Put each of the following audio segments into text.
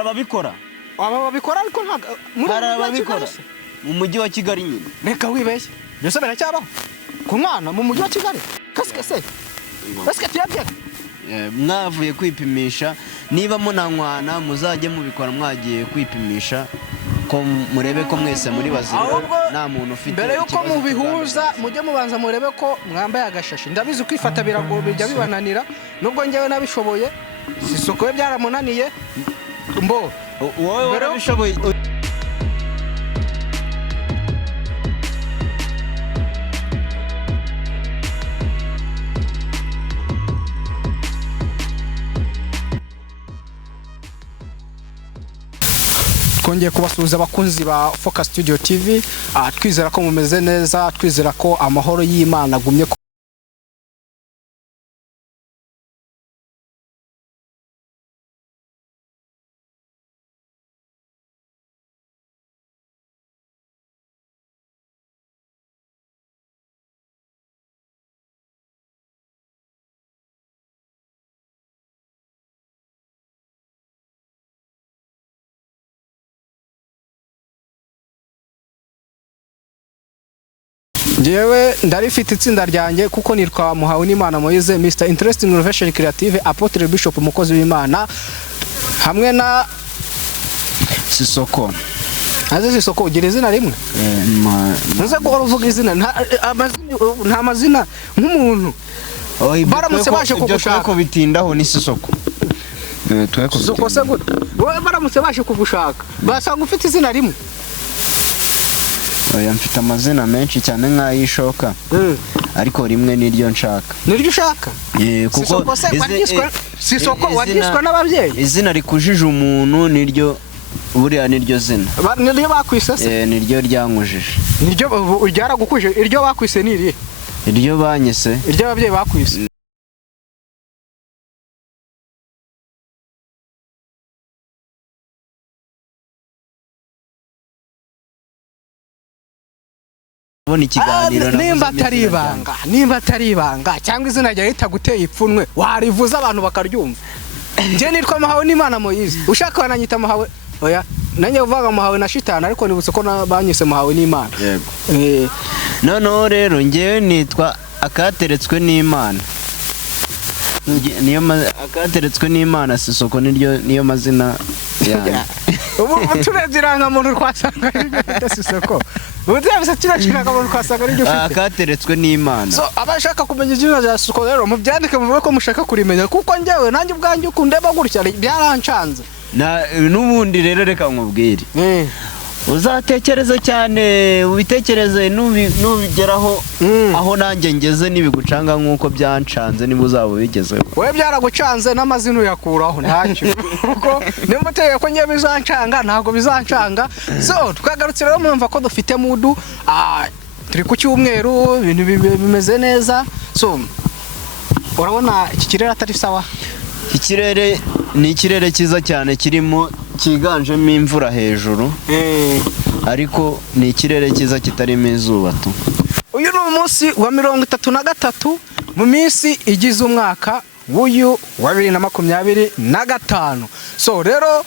ababikora ariko ntago muri ababikora mu mujyi wa Kigali nyine. Reka wibeshye byose biracyabaho ku mwana mu mujyi wa Kigali kasikese basket yabye mwavuye kwipimisha niba munanywana muzajye mubikora mwagiye kwipimisha ko murebe ko mwese muri bazira nta muntu ufite mbere yuko mubihuza mujye mubanza murebe ko mwambaye agashashi ndabizi kwifata birago bijya bibananira nubwo ngewe nabishoboye Sisoko byaramunaniye mbo wowe warabishoboye. Twongeye kubasuhuza abakunzi ba Focus Studio TV twizera ko mumeze neza twizera ko amahoro y'Imana agumye Jewe ndarifite itsinda ryanjye kuko nitwa Muhawinimana Moise Mr Interesting Innovation Creative Apotre Bishop umukozi w'Imana hamwe na Sisoko. Aze Sisoko ugira izina rimwe? Nze ko uvuga izina nta mazina nk'umuntu. Baramutse baje kugushaka ko bitindaho ni Sisoko. Sisoko se gute? Wowe baramutse baje kugushaka basanga ufite izina rimwe. Oya mfite amazina menshi cyane nk'ayishoka ariko rimwe niryo nshaka. Niryo ushaka? Kuko Sisoko wadiswa n'ababyeyi. Izina rikujije umuntu niryo buriya niryo zina. Niryo bakwise se? Niryo ryankujije. Niryo ryaragukuje iryo bakwise niri? Iryo banyise. Iryo ababyeyi bakwise. nimba taribanga cyangwa izina rya ritaguteye ipfunwe warivuza abantu bakaryumva. Nje nitwa Muhawinimana Moise ushaka wananyita Muhawe oya nanjye uvuga Muhawe na shitani ariko nibutse ko banyise Muhawinimana. Yego. Noneho rero ngewe nitwa akateretswe n'Imana. Niyo akateretswe n'Imana Sisoko niyo mazina yanjye. Ubu tureziranga muntu twasanga ari Sisoko. Ubuze kirashaka muntu twasanga ari ufite. Akateretswe n'Imana. So abashaka kumenya izina rya Sisoko rero mubyandike muvuge ko mushaka kurimenya kuko njyewe nanjye ubwanjye ukundeba gutya byarancanze. N'ubundi rero reka nkubwire. Uzatekereza cyane ubitekereze nubigeraho aho nanjye ngeze nibigucanga nkuko byancanze niba uzaba bigezeho. Wewe byaragucanze n'amazina yakuraho ntacyo kuko nimuteye ko ngiye bizancanga ntago bizancanga. So twagarutse rero mwumva ko dufite mudu turi ku cyumweru ibintu bimeze neza. So urabona iki kirere atari sawa? Ikirere ni ikirere cyiza cyane kirimo kiganjemo imvura hejuru ariko ni ikirere cyiza kitarimo izuba tu. Uyu ni umunsi wa 33 mu minsi igize umwaka w'uyu wa 2025. So rero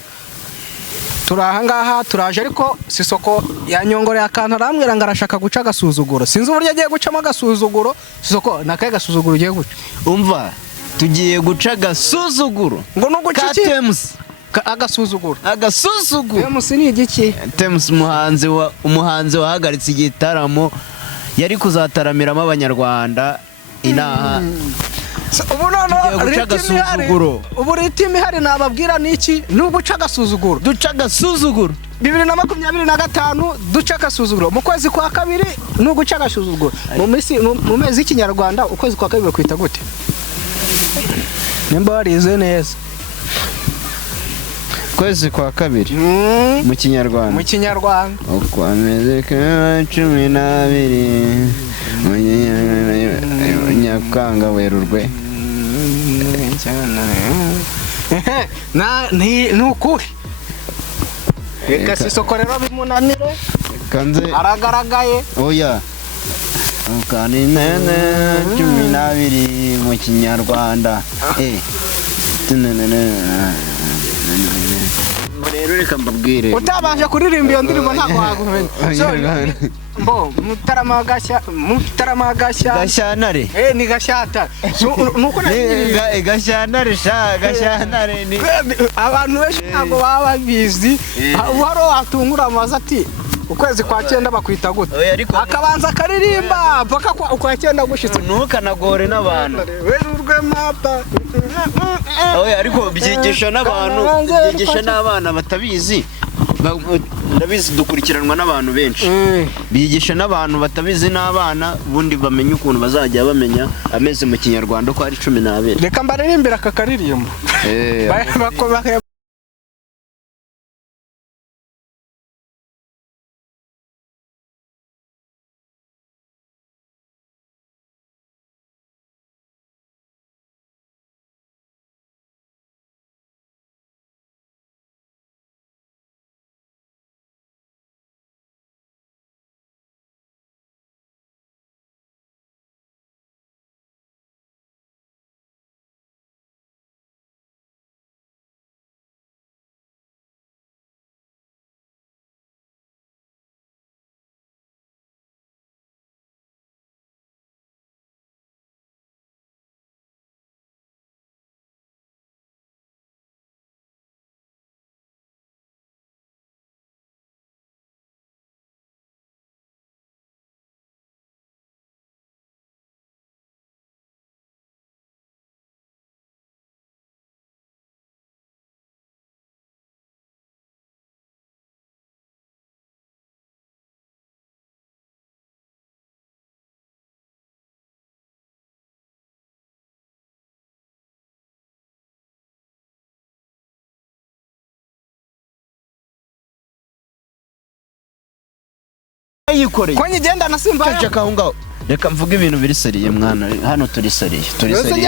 turahangaha turaje ariko Sisoko yanyongoreye akantu arambwira ngo arashaka guca agasuzuguro. Sinzi uburyo agiye gucamo agasuzuguro. Sisoko nakaye gasuzuguro ugiye guca? Umva tugiye guca agasuzuguro ngo no guca iki? Agasuzuguro Temus ni igiki? Temus umuhanzi wahagaritse igitaramo yari kuzataramiramo abanyarwanda inaha. Ubu noneho ubu ritimi hari nababwira niki n'uguca agasuzuguro. Duca agasuzuguro 2025 duca agasuzuguro mu kwezi kwa kabiri n'uguca agasuzuguro mu mezi y'ikinyarwanda ukwezi kwa kabiri kwita gute? Nimba warize neza kwezi kwa kabiri mu kinyarwanda uko ameze ka 12 Nyakanga Werurwe nukuri reka Sisoko rero bimunanire kanze aragaragaye. Oya ukani nene 12 mu kinyarwanda rero reka mbabwire utabanje kuririmba iyo ndirimbo ntabwo wagumenya mbo Mutarama Gashyantare ni Gashyantare nuko Gashyantare ni abantu benshi ntabwo baba babizi waro watungura amazi ati ukwezi kwa 9 bakwita gute akabanza karirimba paka kwa 9 gushitse ntukanagore n'abantu werurwe mata ariko byigisha n'abantu byigisha n'abana batabizi ndabizi dukurikiranwa n'abantu benshi bigisha n'abantu batabizi n'abana ubundi bamenye ukuntu bazajya bamenya ameze mu kinyarwanda ko ari 12 reka mbaririmbira aka karirimbo yikoreye ko nyigenda nasimba ceceka aho ngaho reka mvuga ibintu biri seriye mwana hano turi seriye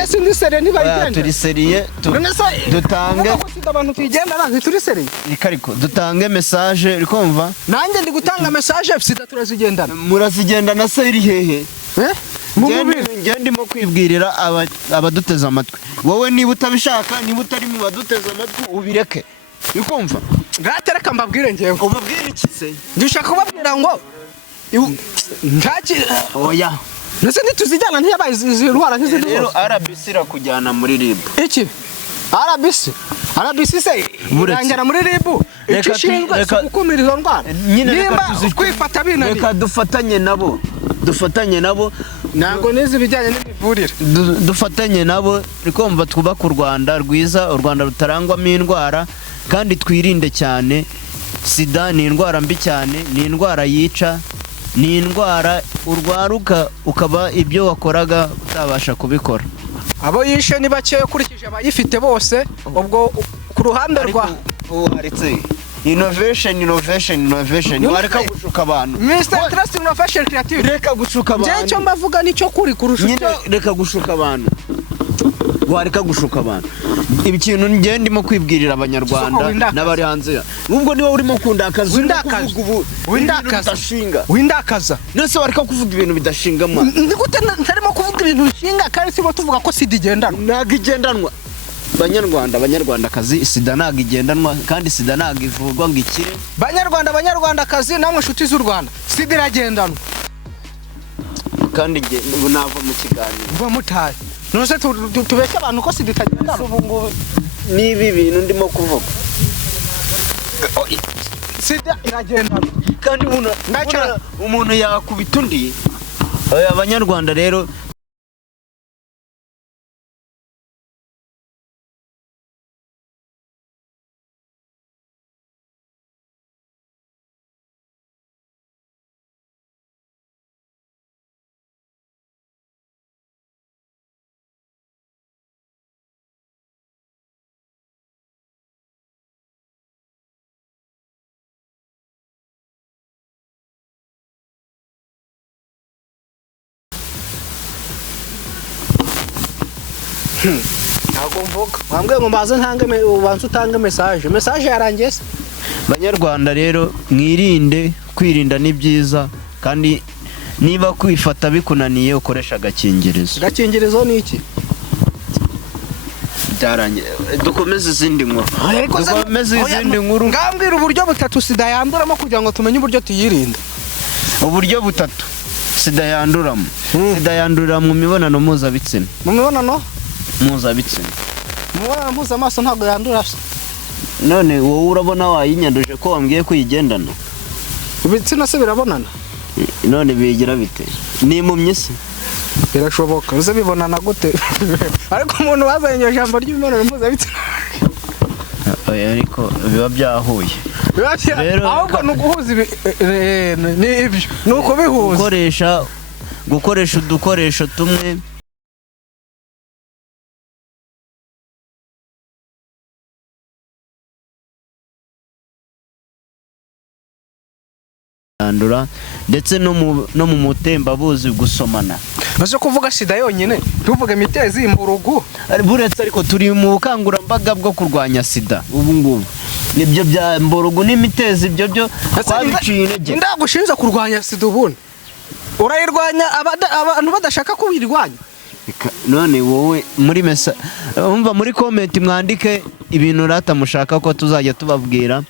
sindi seriye nibayigenda turi seriye dutange abantu tuyigenda nazi turi seriye ariko dutange message rikumva nanjye ndi gutanga message sida turazigendana murazigendana se iri hehe ngende ndimo kwibwirira abaduteza amatwi wowe niba utabishaka niba utari mu baduteza amatwi ubireke bikumva gatereka mbabwire ngewe ubabwire iki se ndishaka kubabwira ngo ntaki oya nese ntituzijyana ntiyabaye izirwara nk'izindi rero RBC irakujyana muri RIB iki RBC se irangera muri RIB ikishinzwe gukumira izo ndwara nimba kwifata binani reka dufatanye nabo ntabwo nizi ibijyanye n'imivurire dufatanye nabo rikomva twubaka u Rwanda rwiza u Rwanda rutarangwamo indwara kandi twirinde cyane sida ni indwara mbi cyane ni indwara yica ni indwara urwaruka ukaba ibyo wakoraga utabasha kubikora abo yishe ni bake ukurikije abayifite bose ubwo ku ruhande rwa innovation wareka gushuka abantu Mr. Trust Innovation Creative reka gushuka abantu je cyo mbavuga nicyo kuri kurusha reka gushuka abantu wareka gushuka abantu ikintu ngiye ndimo kwibwirira abanyarwanda n'abari hanze ubwo niwe urimo kundakaza windakaza nese wareka kuvuga ibintu bidashinga mwa ndigute ntarimo kuvuga ibintu bishinga kandi sibo tuvuga ko sida igendanwa ntago igendanwa banyarwandakazi sida ntago igendanwa kandi sida ntago ivurwa ngo ikire banyarwandakazi namwe inshuti z'u Rwanda sida iragendanwa kandi nava mu kiganiro uba mutaye nose tubeshya abantu ko sida itagendanwa ubu ngubu nibi bintu ndimo kuvuga sida iragendanwa kandi umuntu yakubita undi abanyarwanda rero ntabwo mvuga wambwiye ngo mbaze ubanza utange message yarangiye se banyarwanda rero mwirinde kwirinda ni byiza kandi niba kwifata bikunaniye ukoresha agakingirizo ni iki byarangiye dukomeze izindi nkuru dukomeze izindi nkuru ngambwira uburyo butatu sida yanduramo kugira ngo tumenye uburyo tuyirinda. uburyo butatu sida yanduramo sida yandurira mu mibonano mpuzabitsina mu mibonano mpuzabitsina mu mibonano mpuzamaso ntabwo yandura. none wowe urabona wayinyanduje ko wambwiye ko uyigendana ibitsina se birabonana none bigira bite ni mu myisi birashoboka uze bibonana gute ariko umuntu wazanye ijambo ry'imibonano mpuzabitsina ariko biba byahuye ahubwo ni uguhuza n'ibyo ni ukubihuza gukoresha udukoresho tumwe ndetse no mu mutembabuzi gusomana. maze kuvuga sida yonyine tuvuge imitezi imburugu buretse ariko turi mu bukangurambaga bwo kurwanya sida ubu ngubu nibyo bya mburugu n'imitezi ibyo byo twabiciye intege. ndagushinja kurwanya sida ubundi urayirwanya abantu badashaka kuyirwanya. none wowe muri umva muri comment mwandike ibintu rata mushaka ko tuzajya tubabwira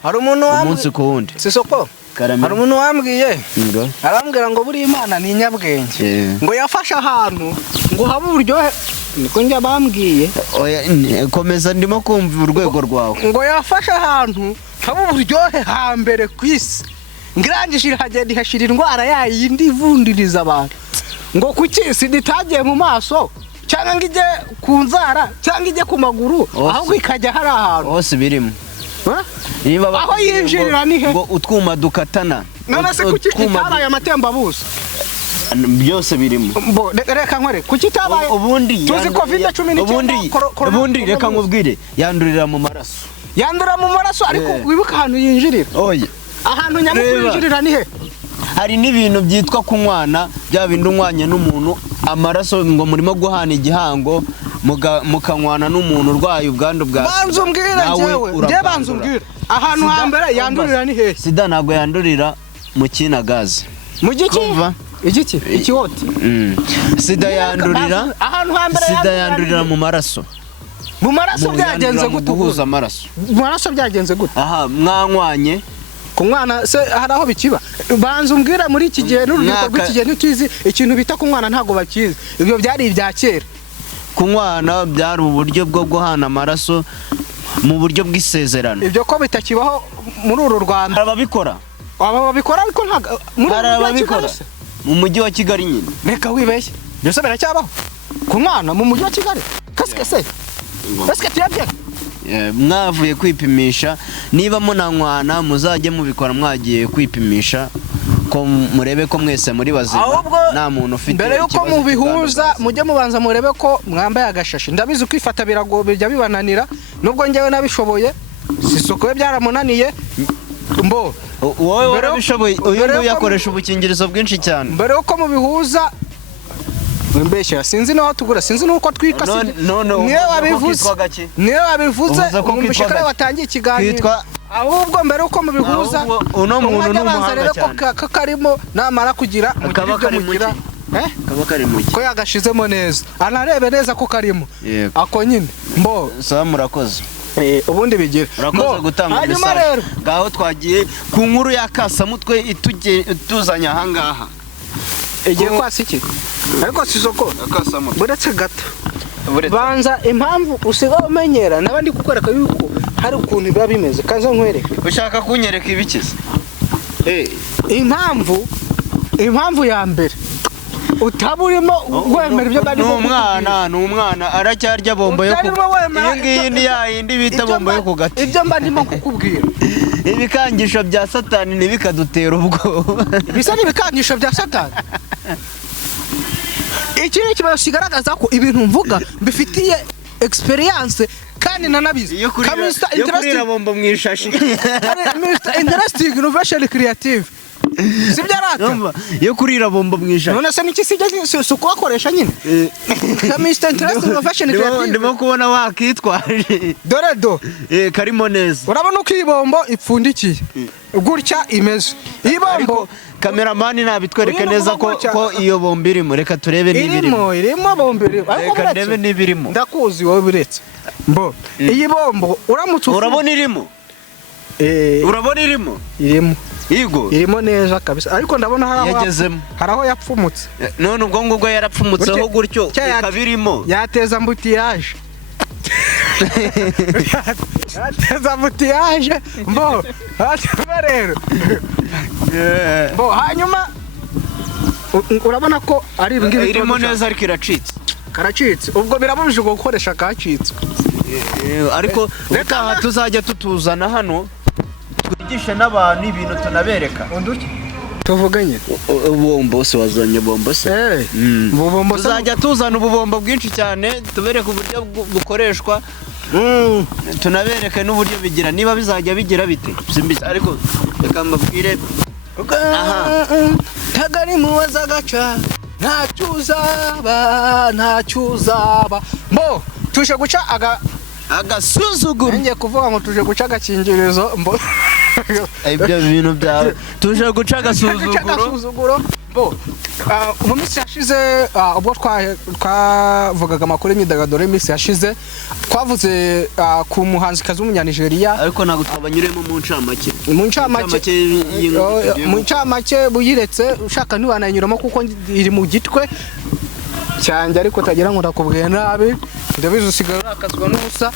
umunsi ku wundi. Sisoko hari umuntu wambwiye arambwira ngo buri Imana ni nyabwenge ngo yafashe ahantu ngo habe uburyohe niko njya bambwiye. komeza ndimo kumva urwego rwawe. ngo yafashe ahantu habe uburyohe hambere ku isi ngirangije iragenda ihashira indwara yayindi ivundiriza abantu ngo kuki sida itagiye mu maso cyangwa ngo ijye ku nzara cyangwa ijye ku maguru ahubwo ikajya hari ahantu hose birimo. aho yinjirira ni he ngo utwuma dukatana none se kuki itabaye amatembabuzi byose birimo. reka nkore kuki itabaye ubundi tuzi covid-19 ubundi reka nkubwire yandurira mu maraso. yandurira mu maraso ariko wibuka ahantu yinjirira. ahantu nyamukuru yinjirira ni he? hari n'ibintu byitwa kunywana bya bindi unywanye n'umuntu amaraso ngo murimo guhana igihango mukanywana n'umuntu urwaye ubwandu bwa banza umbwire njyewe banza umbwire ahantu hambere yandurira ni he? sida ntabwo yandurira mu kinagazi mu giki igiki ikiwote sida yandurira ahantu hambere yandurira mu maraso. mu maraso byagenze gute? guhuza amaraso mu maraso byagenze gute? mwanywanye kumwana se hari aho bikiba. banza umbwira muri iki gihe n'urubyiruko rw'iki gihe ntituzi ikintu bita kumwana ntabwo bakizi. ibyo byari ibya kera. kunywana byari uburyo bwo guhana amaraso mu buryo bw'isezerano. ibyo ko bitakibaho muri uru Rwanda. ababikora ariko ntabwo mu mujyi wa Kigali nyine. reka wibeshye byose biracyabaho kumwana mu mujyi wa Kigali kaske tuyabye. mwavuye kwipimisha niba munanywana muzajye mubikora mwagiye kwipimisha ko murebe ko mwese muri bazima nta muntu ufite. mbere yuko mubihuza mujye mubanza murebe ko mwambaye agashashi. ndabizi kwifata birago bijya bibananira nubwo njyewe nabishoboye Sisoko byaramunaniye wowe warabishoboye. uyu nguyu yakoresha ubukingirizo bwinshi cyane. mbere yuko mubihuza mbeshya sinzi naho tugura sinzi nuko twika niwe wabivuze umushikare watangiye ikiganiro ahubwo mbere uko mubihuza uno muntu n'umuhanga cyane ko karimo namara kugira kaba karimo ko yagashizemo neza anarebe neza ko karimo ako nyine saba murakoze ubundi bigira urakoze gutanga message ngaho twagiye ku nkuru ya Kasamutwe ituzanya ahangaha igiye kwasi iki ariko Sisoko buretse gato banza impamvu usigaye umenyera nabandi kukwereka yuko hari ukuntu biba bimeze kaza nkwereke. ushaka kunyereka ibikiza impamvu ya mbere utaburimo wemera ibyo bari n'umwana aracyarya bombo yo iyi ni yindi bita bombo yo kugati. ibyo mba ndimo kukubwira ibikangisho bya satani ntibikadutera ubwoba. bisa n'ibikangisho bya satani. iki ni ikibazo kigaragaza ko ibintu mvuga bifitiye experience kandi nanabizi. yo kurira bombo mu ishashi. interesting innovation creative sibyo arata yo kurira bombo mu ishashi. none se niki sijya Sisoko wakoresha nyine Mr. Interesting Innovation Creative. ndimo kubona wakitwaje dore karimo neza. urabona uko ibombo ipfundikiye gutya imeze. ibombo kameramani nabitwereke neza ko iyo bombo irimo. reka turebe n'ibirimo. irimo bombo irimo reka ndebe n'ibirimo. ndakuzi wowe biretse mbo iyi bombo uramutse urabona irimo urabona irimo irimo neza kabisa ariko ndabona haraho yapfumutse none ubwo ngubwo yarapfumutseho gutyo ikabirimo yateza mbutiyaje yateza mbutiyaje mbo hanyuma rero mbo hanyuma urabona ko ari ibingibi irimo neza ariko karacitse ubwo birabujije gukoresha kacitswe ariko reka tuzajya tutuzana hano twigishe n'abantu ibintu tunabereka tuvuganye ububombo se wazanye bombo se ububombo tuzajya tuzana ububombo bwinshi cyane tubereke uburyo bukoreshwa tunabereke n'uburyo bigira niba bizajya bigira bite simbizi ariko reka mbabwire tagari muwaza gaca ntacyo uzaba mbo tuje guca agasuzuguro ngiye kuvuga ngo tuje guca agakingirizo mbo ibyo bintu byawe tuje guca agasuzuguro bo mu minsi yashize ubwo twavugaga amakuru y'imyidagaduro y'iminsi yashize twavuze ku muhanzikazi w'umunyanigeriya ariko ntabwo twabanyuremo mu ncamake buyiretse ushaka ntiwananyuramo kuko iri mu gitwe cyanjye ariko utagira ngo ndakubwiye nabi ndabizi usigaye urakazwa n'ubusa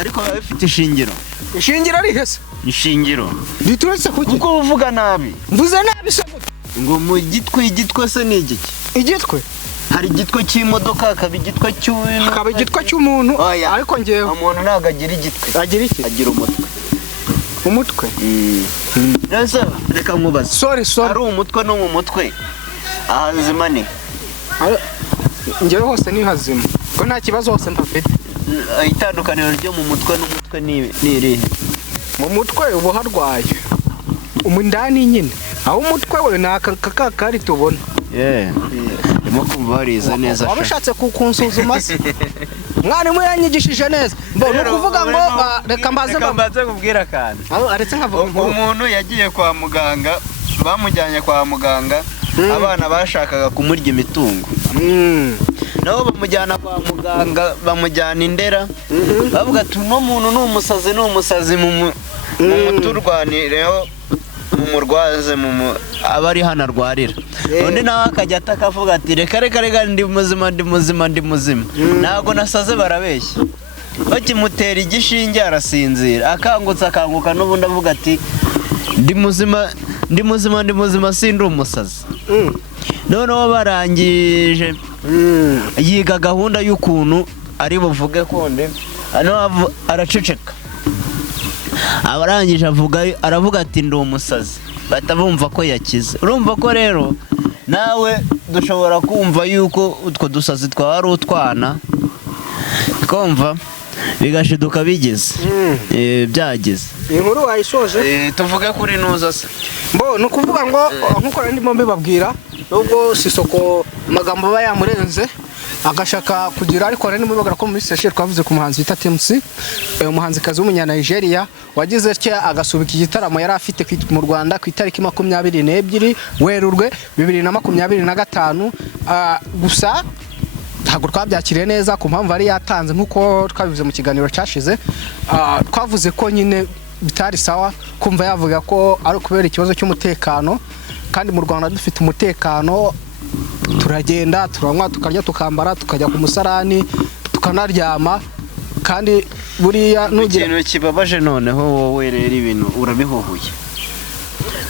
ariko biba bifite ishingiro ari hese ishingiro riturutse kuki kuko uvuga nabi mvuze nabi se ngo mu igitwe se ni igitwe hari igitwe cy'imodoka hakaba igitwe cy'umuntu ariko ngewe umuntu ntabwo agira igitwe agira iki agira umutwe neza reka nkubaze sorry ari umutwe no mu mutwe ahazima ni ngewe hose ni hazima ko nta kibazo hose ntafite itandukaniro ryo mu mutwe n'umutwe ni irihe mu mutwe uba harwaye umundani nyine aho umutwe we ni aka kari tubona ndimo kumva warize neza waba ushatse kunsuzuma se mwarimu yanyigishije neza mbona ukuvuga ngo reka mbaze kubwira akantu aretse nkavuga umuntu yagiye kwa muganga bamujyanye kwa muganga abana bashakaga kumurya imitungo nabo bamujyana kwa muganga bamujyana Indera bavuga ati uno muntu ni umusazi mu muturwanireho mumurwaze abari hano arwarira undi nawe akajya atakavuga ati reka ndi muzima ntabwo nasaze barabeshya bakimutera igishinge arasinzira akanguka n'ubundi avuga ati ndi muzima sindi umusazi noneho barangije yiga gahunda y'ukuntu ari buvuge konde hano araceceka abarangije aravuga ati ndi umusazi bahita bumva ko yakize urumva ko rero nawe dushobora kumva yuko utwo dusazi twaba ari utwana twumva bigashiduka bigeze byageze inkuru wayisoje tuvuge kuri nuza se mbo ni ukuvuga ngo nk'uko ndimo mbibabwira nubwo Sisoko amagambo aba yamurenze agashaka kugira ariko rero nimubagara ko muri session twavuze ku muhanzi bita TMC umuhanzikazi w'umunyanigeria wagize cya agasubika igitaramo yari afite mu Rwanda ku itariki 22 Werurwe 2025 gusa ntabwo twabyakiriye neza ku mpamvu ari yatanze nkuko twabivuze mu kiganiro cyashize twavuze ko nyine bitari sawa kumva yavuga ko ari kubera ikibazo cy'umutekano kandi mu Rwanda dufite umutekano turagenda turanywa tukarya tukambara tukajya ku musarani tukanaryama kandi buriya nugira ikintu kibabaje noneho wowe rero ibintu urabihuhuye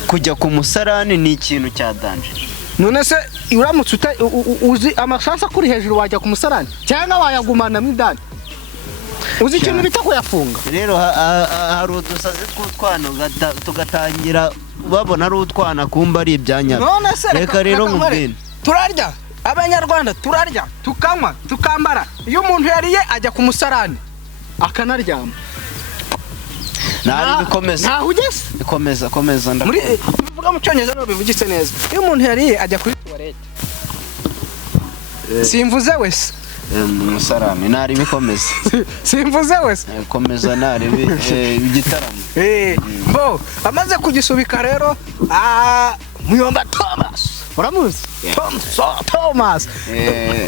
kujya ku musarani ni ikintu cya danger none se uramutse uzi amasasu kuri hejuru wajya ku musarani cyangwa wayagumana mw'indani uzi ikintu bita kuyafunga rero hari udusazi tw'utwana tugatangira babona ari utwana kumba ari ibyanyabyo reka rero nkubwire turarya abanyarwanda turarya tukanywa tukambara iyo umuntu yariye ajya ku musarani akanaryama nari bikomeza ntaho ugeze komeza muri bivuga mu cyongereza no bivugitse neza iyo umuntu yariye ajya kuri toilette simvuze wese musarani nari bikomeza simvuze wese komeza nari igitaramo bo amaze kugisubika rero Muyomba Thomas uramuzi Thomas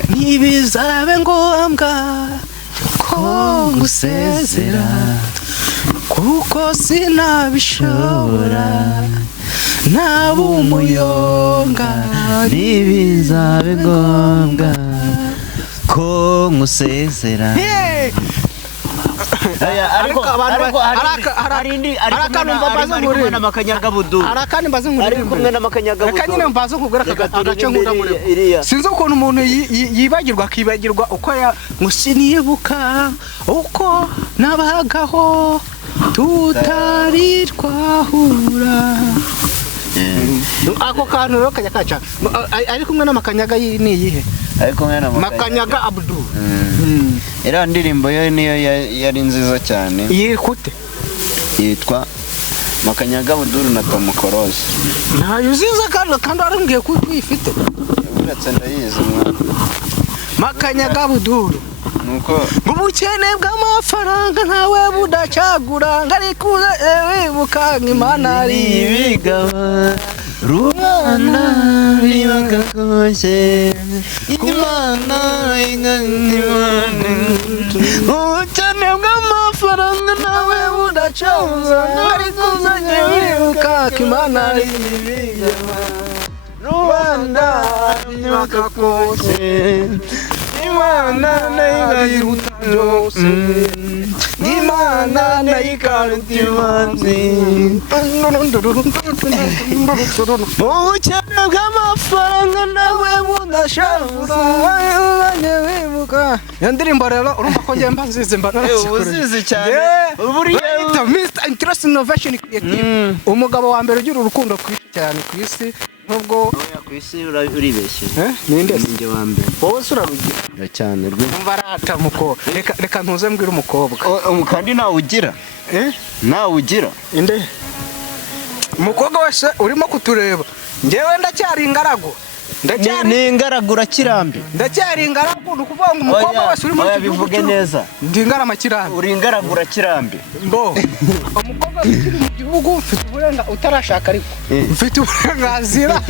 nibizabe ngombwa ko ngusezera kuko sinabishobora naba umuyonga ntibizabe ngombwa ko ngusezera. ariko ari na Makanyaga Abdul, arakandi mbaze nkuririmbe, ari kumwe na Makanyaga Abdul. reka nyine mbaze nkubwira agace nkunda muri sinzi ukuntu umuntu yibagirwa akibagirwa uko musinibuka uko nabagaho tutari twahura. Ako kantu rero kajya kaca ari kumwe na Makanyaga ni iyihe? Ari kumwe na Makanyaga Abdul. Era ndirimbo yo niyo yari nziza cyane. Yikute yitwa Makanyaga Abdul na Tom Close. Ntayo uziza kandi arambwiye ko uyifite. Uretse ndayizi mwana. Makanyaga Abdul nuko ubukene bw'amafaranga ntawe budacagura ngarikuze wibuka nk'Imana ari ibigaba rubana bibagakoshe Imana ingangimana. Ubukene bw'amafaranga ntawe budacagura ngarikuze wibuka nk'Imana ari ibigaba rubana bibagakoshe Imana nayiruta byose, Imana nayikaruta imanzi. Ubukene bw'amafaranga nawe budashabuza wibuka. Iyo ndirimbo rero urumva ko njye mba nzize mba uzizi cyane. Buriya Mr. Interest Innovation Creative, umugabo wa mbere ugira urukundo kwinshi cyane ku isi. Nubwo ku isi uribeshye. Ninde ninjye wa mbere. Wowe surarugira cyane rwose. Umva rata muko. Reka ntuze mbwira umukobwa. Kandi nawe ugira. Nawe ugira. Inde umukobwa wese urimo kutureba. Ngewe ndacyari ingaragu. Ni ingaragura kirambi. Ndacyari ingaragu nukuvuga ngo umukobwa wese urimo bivuge neza. Ndi ingarama kirambi. Uri ingaragura kirambi. Mbo. Umukobwa uri mu gihugu ufite uburenga utarashaka ariko. Ufite uburenganzira.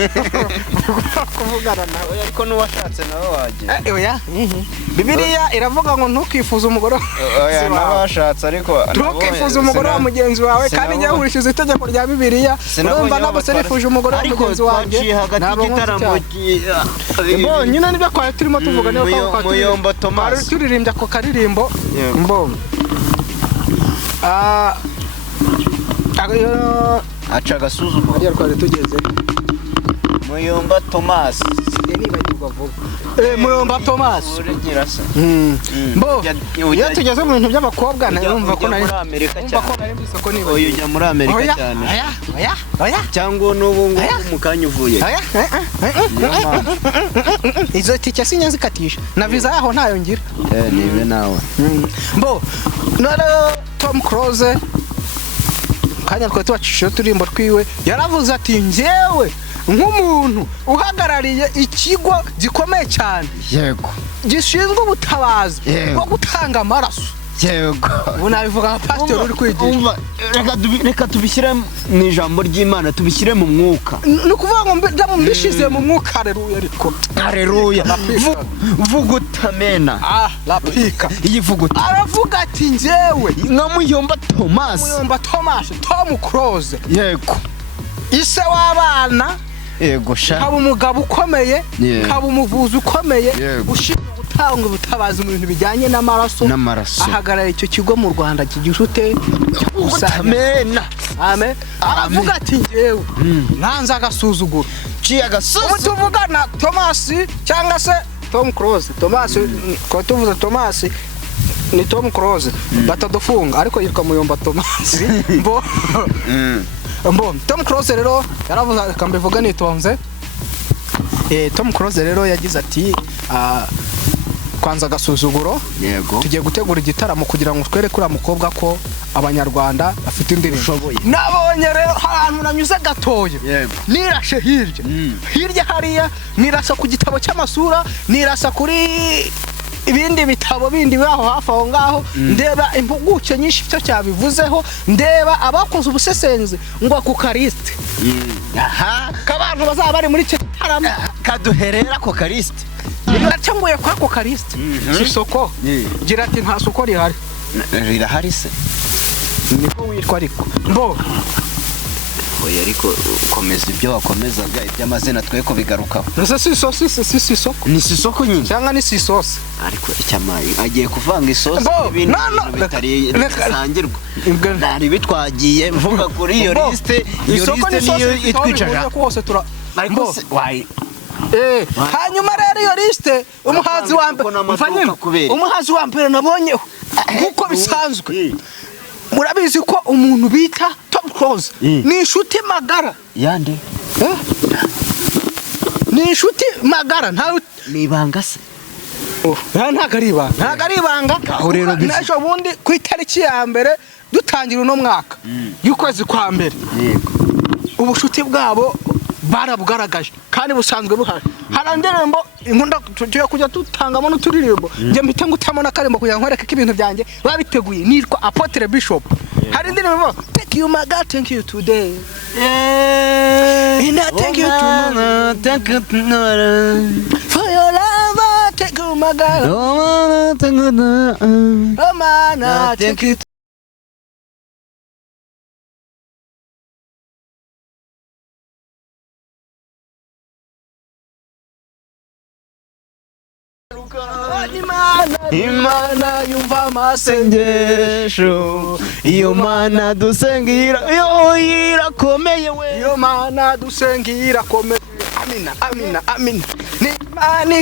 Kuvugana nawe ariko nuwashatse nawe wagira. Oya. Bibiliya iravuga ngo ntukifuze umugore. Oya nabashatse ariko ntukifuze umugore wa mugenzi wawe kandi njye nkurikiza itegeko rya Bibiliya. Urumva nabo serifuje umugore wa mugenzi wanjye. Nabo gitaramo Mbo nyine nibyo kwa turimo tuvuga niyo kwa Muyombo Thomas turirimbye ako karirimbo. Mbo aca agasuzuguro yari twari tugeze Muyombo Thomas nibagirwa vuba. Muyombo Thomas uregira se. Mbo iyo tugeze mu bintu by'abakobwa narumva ko nari muri Amerika cyane. Oya ujya muri Amerika cyane. Oya cyangwa n'ubu mu kanya uvuye. Izo tike sinyazikatisha na visa yaho ntayo ngira. Nibe nawe. Mbo nara Tom Close kanya twa tubacishije turimbo twiwe yaravuze ati njyewe nk'umuntu uhagarariye ikigo gikomeye cyane yego gishinzwe ubutabazi bwo gutanga amaraso. Yego unabivuga nka pastor uri kwigisha. Reka tubishyire mu ijambo ry'Imana, tubishyire mu mwuka. Ni ukuvuga ngo mbishize mu mwuka. Haleluya ariko. Haleluya. Vugutamena. Lapika. Yivuguta. Aravuga ati njyewe nka Muyombo Thomas. Muyombo Thomas, Tom Close. Yego. Ise w'abana. Yego sha. Kaba umugabo ukomeye, kaba umuvuzi ukomeye, ushinzwe gutanga ubutabazi mu bintu bijyanye n'amaraso. Ahagarara icyo kigo mu Rwanda kigishute. Utamena. Amen. Aravuga ati njyewe nanza agasuzuguro. Ciye agasuzuguro. Tuvugana Thomas cyangwa se Tom Close. Thomas ko tuvuze Thomas ni Tom Close. Batadufunga ariko yitwa Muyombo Thomas. Mbo. Mbo Tom Close rero yaravuze akambivuga nitonze. Tom Close rero yagize ati kwanza agasuzuguro. Yego. Tugiye gutegura igitaramo kugira ngo twere kuri mukobwa ko abanyarwanda bafite indirimbo. Nabonye rero ahantu nanyuze gatoye. Nirashe hirya hariya nirasa ku gitabo cy'amasura, nirasa kuri ibindi bitabo bindi baho hafi aho ngaho, ndeba impuguke nyinshi cyo cyabivuzeho, ndeba abakoze ubusesenzi ngo ku Kariste. Kabantu bazaba bari muri cyo tarama kaduherera ko Kariste. Yacanguye kwako Kaliste si isoko gira ati nta soko rihari rirahari se niko witwa ariko mbo oya ariko komeza ibyo wakomezaga iby'amazina twe ko bigarukaho nase si isoko ni isoko nyine cyangwa ni si sauce ariko icyamayi agiye kuvanga isosi n'ibindi bitari sangirwa nari bitwagiye mvuga kuri iyo liste niyo itwicara kose tura ariko hanyuma rero iyo liste umuhanzi wa mbere umuhanzi wa mbere nabonyeho kuko bisanzwe murabizi ko umuntu bita Tom Close ni inshuti magara yande ni inshuti magara nta nibanga se ntago ari ibanga aho rero naje ubundi ku itariki ya mbere dutangira uno mwaka y'ukwezi kwa mbere yego ubushuti bwabo barabugaragaje kandi busanzwe buhari hari indirimbo inkunda tugiye kujya tutangamo n'uturirimbo njye mpite ngutamo n'akarimbo kugira ngo nkwereke ko ibintu byanjye babiteguye nitwa Apotre Bishop hari indirimbo thank you my God thank you today and I thank you tomorrow thank you for your love thank you my God oh man thank you Imana yumva amasengesho iyo mana dusengira yo irakomeye we iyo mana dusengira irakomeye amina amina amina ni imana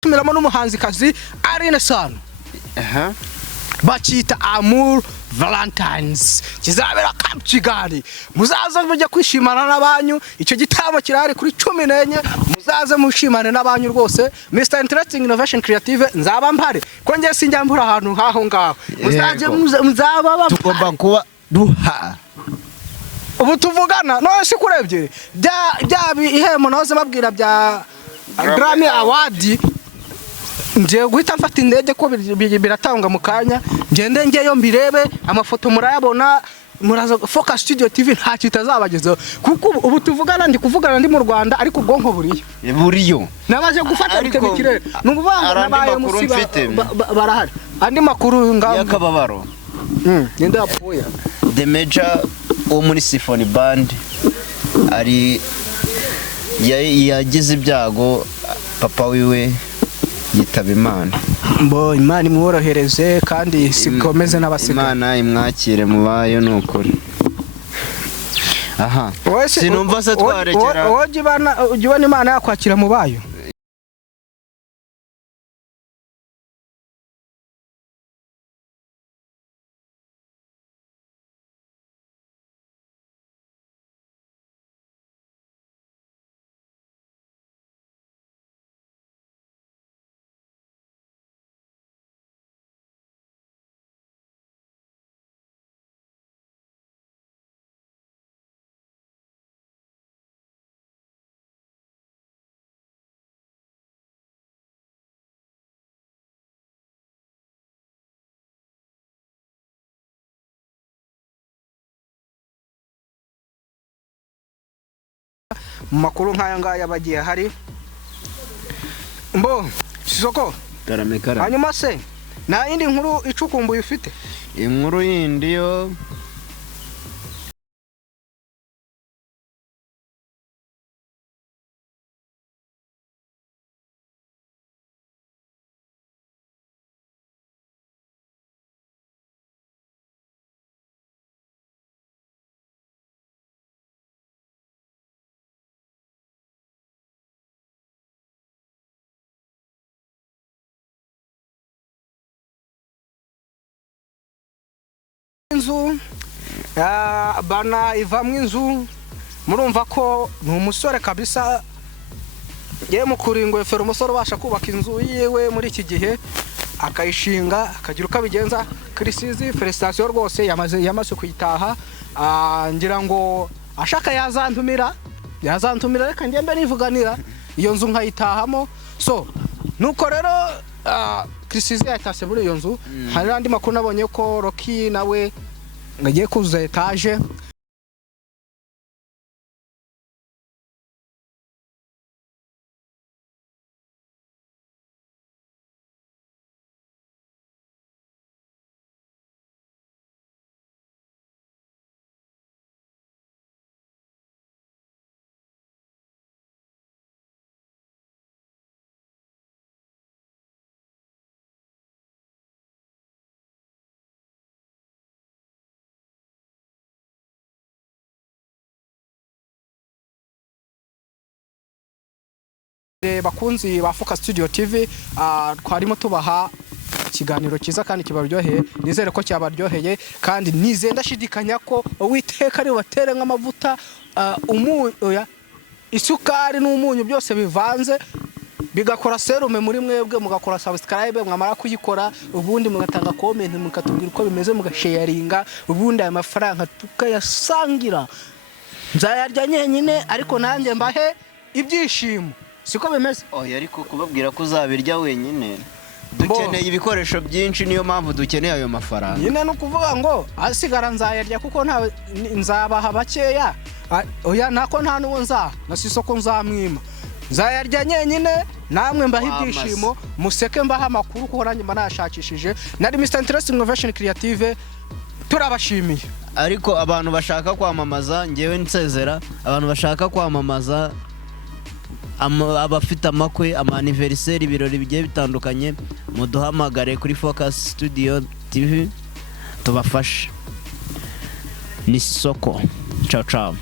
tumiramo n'umuhanzikazi Aline Sano bakita Amour Valentines kizabera Camp Kigali muzaza mujya kwishimana n'abanyu icyo gitabo kirari kuri 14 muzaze mushimane n'abanyu rwose Mr Interesting Innovation Creative nzaba mpare ko ngiye sinjyambura ahantu haho ngaho muzaje muzaba tugomba kuba duha ubu tuvugana no sikurebye bya ihemo nahoze babwira bya Grammy Award ngiye guhita mfata indege ko biratanga mu kanya ngende ngeyo mbirebe amafoto murayabona muraza Focus Studio TV nta kitazabagezeho kuko ubu tuvugana ndi kuvugana ndi mu Rwanda ariko ubwonko buriyo nabaje gufata bitebikire n'ubuvanga nabaye musiba barahari andi makuru ngaho yakababaro nende apoya The Major wo muri Symphony Band ari yagize ibyago papa wiwe yitaba Imana mbo Imana imworohereze kandi sikomeze n'abasigaye. Imana imwakire mu bayo nukuri. Aha sinumva se twarekera ujya ubona Imana yakwakira mu bayo. Mu makuru nk'aya ngaya bagiye hari mbo Sisoko taramekara. Hanyuma se na indi nkuru icukumbuye ufite? Inkuru yindi yo inzu bana ivamwe inzu. Murumva ko ni umusore kabisa ye mukuri ingofero, umusore ubasha kubaka inzu yiwe muri iki gihe akayishinga akagira uko abigenza. Kirisizi felicitation rwose yamaze kuyitaha. Ngira ngo ashaka yazantumira reka ngembe nivuganira iyo nzu nkayitahamo. So nuko rero Kirisizi yatase muri iyo nzu. Hari andi makuru nabonye ko Rocky nawe ngagiye kuza etage. Bakunzi ba Focus Studio TV, twarimo tubaha ikiganiro cyiza kandi kibaryoheye. Nizere ko cyabaryoheye kandi nize ndashidikanya ko Uwiteka ari batere nk'amavuta, umunyu, isukari n'umunyu byose bivanze bigakora serume muri mwebwe, mugakora subscribe, mwamara kuyikora ubundi mugatanga comment, mukatubwira uko bimeze, mugasharinga, ubundi aya mafaranga tukayasangira. Nzayarya nyenyine ariko nanjye mbahe ibyishimo. Siko bimeze. Oya ariko kubabwira ko uzabirya wenyine dukeneye ibikoresho byinshi, niyo mpamvu dukeneye ayo mafaranga. Nyine no kuvuga ngo asigara nzayarya kuko nzabaha bakeya. Oya nako nta nuwo na Sisoko nzamwima. Nzayarya nyenyine namwe mbahe ibyishimo, museke mbaha amakuru kuko nanjye mba nashakishije. Nari Mr Interesting Innovation Creative, turabashimiye. Ariko abantu bashaka kwamamaza, ngewe nsezera, abantu bashaka kwamamaza abafite amakwe, amaniversary, ibirori bigiye bitandukanye, muduhamagare kuri Focus Studio TV tubafashe. Ni Sisoko. Ciao ciao.